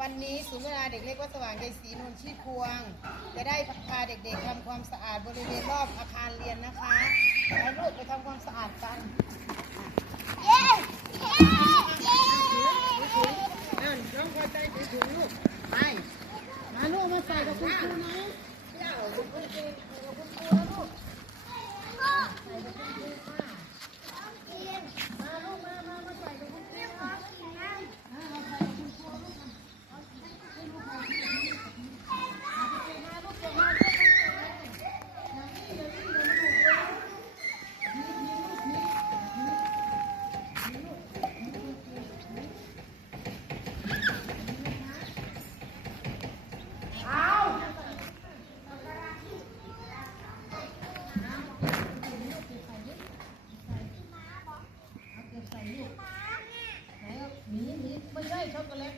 วันนี้ศูนย์พัฒนาเด็กเล็กวัดสว่างใจศรีนนท์ชีพวงจะได้พาเด็กๆทำความสะอาดบริเวณรอบอาคารเรียนนะคะไปลูกไปทำความสะอาดกันเย้เย้เย้น้องพอใจไปถึงลูกไปมาลูกมาใส่กับคุณครูนะเจ้าคุณครูกับคุณครูนะลูกใส่กับคุณครูค่ะมาลูกมาใส่กับคุณครูค่ะมาใส่กับคุณครูลูกไม่ใช่ช็อกโกแลต